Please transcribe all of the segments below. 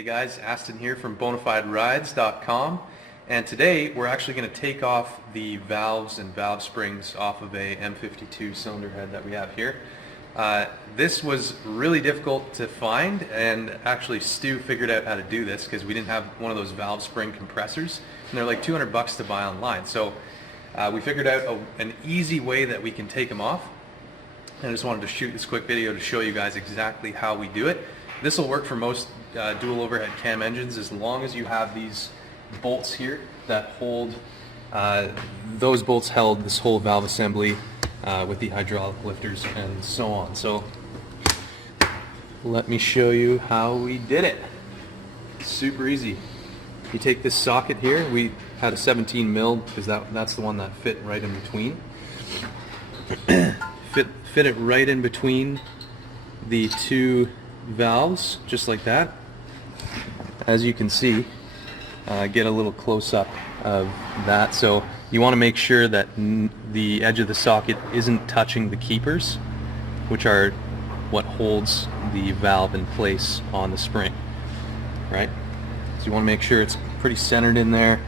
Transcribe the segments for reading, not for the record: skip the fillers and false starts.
Hey guys, Aston here from bonafiderides.com, and today we're actually going to take off the valves and valve springs off of a M52 cylinder head that we have here. This was really difficult to find, and actually Stu figured out how to do this because we didn't have one of those valve spring compressors, and they're like $200 to buy online. So we figured out an easy way that we can take them off, and I just wanted to shoot this quick video to show you guys exactly how we do it. This will work for most dual overhead cam engines as long as you have these bolts here that hold, those bolts held this whole valve assembly with the hydraulic lifters and so on. So let me show you how we did it. Super easy. You take this socket here, we had a 17 mil because that's the one that fit right in between. fit it right in between the two valves, just like that. As you can see, get a little close-up of that. So you want to make sure that the edge of the socket isn't touching the keepers, which are what holds the valve in place on the spring, right? So you want to make sure it's pretty centered in there,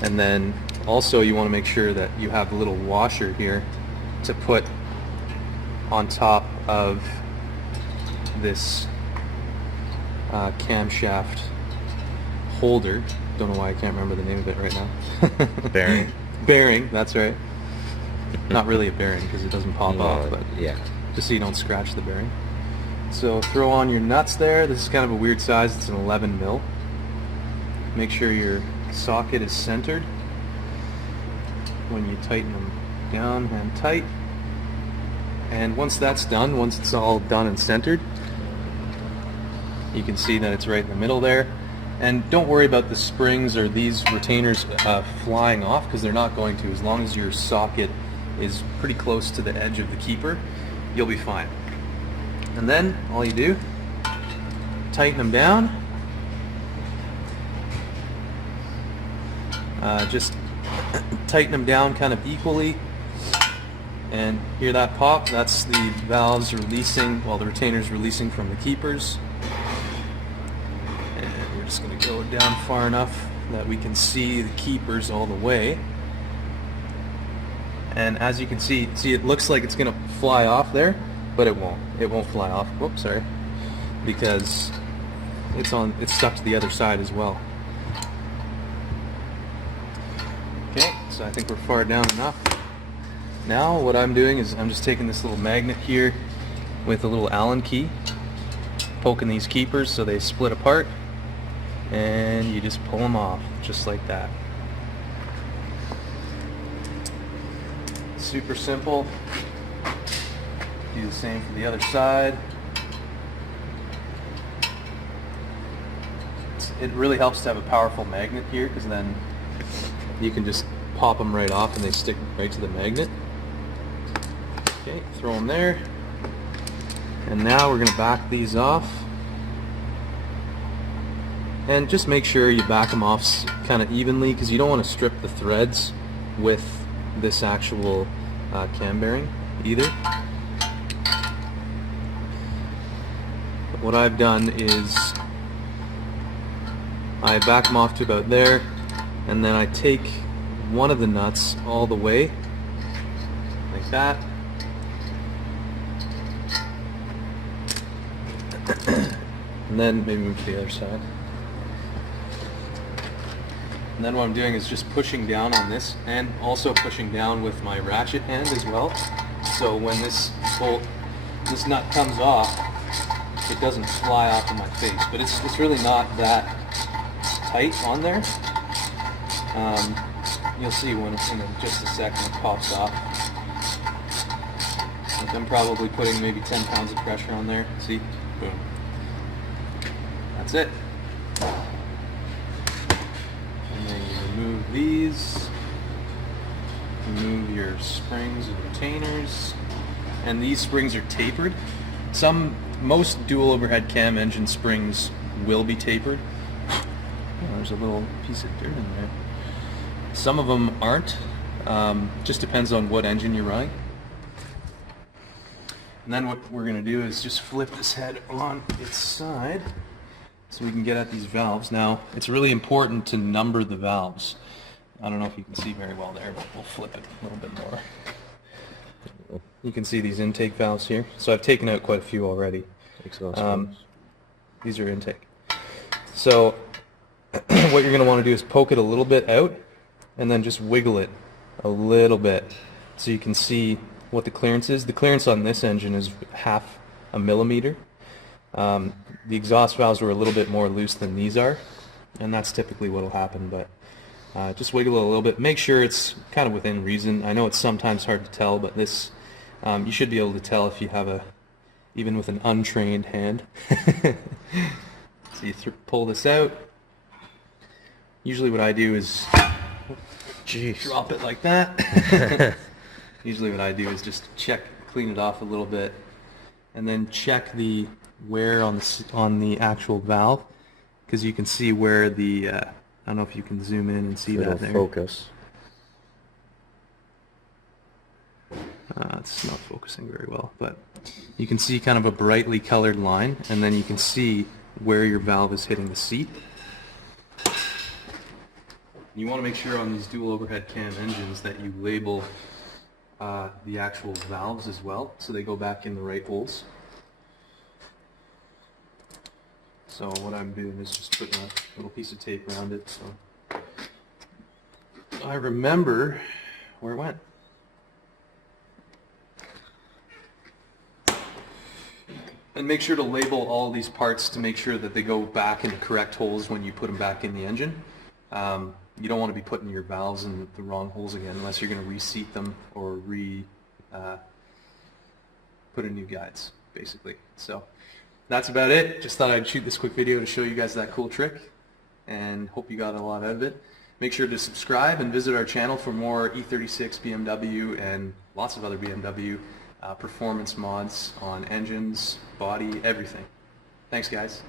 and then also you want to make sure that you have a little washer here to put on top of this camshaft holder. Don't know why I can't remember the name of it right now. Bearing. Bearing, that's right. Not really a bearing because it doesn't pop off, but yeah, just so you don't scratch the bearing. So throw on your nuts there. This is kind of a weird size. It's an 11 mil. Make sure your socket is centered when you tighten them down and tight. And once that's done, once it's all done and centered, you can see that it's right in the middle there. And don't worry about the springs or these retainers flying off, because they're not going to. As long as your socket is pretty close to the edge of the keeper, you'll be fine. And then all you do, tighten them down. Just tighten them down kind of equally. And hear that pop? That's the valves releasing, well, the retainers releasing from the keepers. And we're just going to go down far enough that we can see the keepers all the way. And as you can see it looks like it's going to fly off there, but it won't. It won't fly off. Whoops, sorry. Because it's stuck to the other side as well. Okay, so I think we're far down enough. Now what I'm doing is I'm just taking this little magnet here with a little Allen key, poking these keepers so they split apart, and you just pull them off just like that. Super simple. Do the same for the other side. It really helps to have a powerful magnet here, because then you can just pop them right off and they stick right to the magnet. Okay, throw them there. And now we're going to back these off. And just make sure you back them off kind of evenly, because you don't want to strip the threads with this actual cam bearing either. But what I've done is I back them off to about there, and then I take one of the nuts all the way, like that. And then maybe move to the other side. And then what I'm doing is just pushing down on this, and also pushing down with my ratchet hand as well. So when this nut comes off, it doesn't fly off in my face. But it's really not that tight on there. You'll see when in just a second it pops off. Like I'm probably putting maybe 10 pounds of pressure on there. See? Boom. That's it. And then you remove these. Remove your springs and retainers. And these springs are tapered. Most dual overhead cam engine springs will be tapered. Oh, there's a little piece of dirt in there. Some of them aren't. Just depends on what engine you're running. And then what we're going to do is just flip this head on its side so we can get at these valves. Now, it's really important to number the valves. I don't know if you can see very well there, but we'll flip it a little bit more. You can see these intake valves here. So I've taken out quite a few already. These are intake. So what you're going to want to do is poke it a little bit out and then just wiggle it a little bit so you can see what the clearance is. The clearance on this engine is 0.5 millimeter. The exhaust valves were a little bit more loose than these are, and that's typically what will happen, but just wiggle it a little bit. Make sure it's kind of within reason. I know it's sometimes hard to tell, but this you should be able to tell if you have even with an untrained hand. So you pull this out. Usually what I do is drop it like that. Usually what I do is just clean it off a little bit, and then check the wear on the actual valve, because you can see where the I don't know if you can zoom in and see that there. Focus. It's not focusing very well, but you can see kind of a brightly colored line, and then you can see where your valve is hitting the seat. You want to make sure on these dual overhead cam engines that you label the actual valves as well, so they go back in the right holes. So what I'm doing is just putting a little piece of tape around it, so I remember where it went. And make sure to label all these parts to make sure that they go back in the correct holes when you put them back in the engine. You don't want to be putting your valves in the wrong holes again unless you're going to reseat them or put in new guides, basically. So that's about it. Just thought I'd shoot this quick video to show you guys that cool trick, and hope you got a lot out of it. Make sure to subscribe and visit our channel for more E36 BMW and lots of other BMW performance mods on engines, body, everything. Thanks, guys.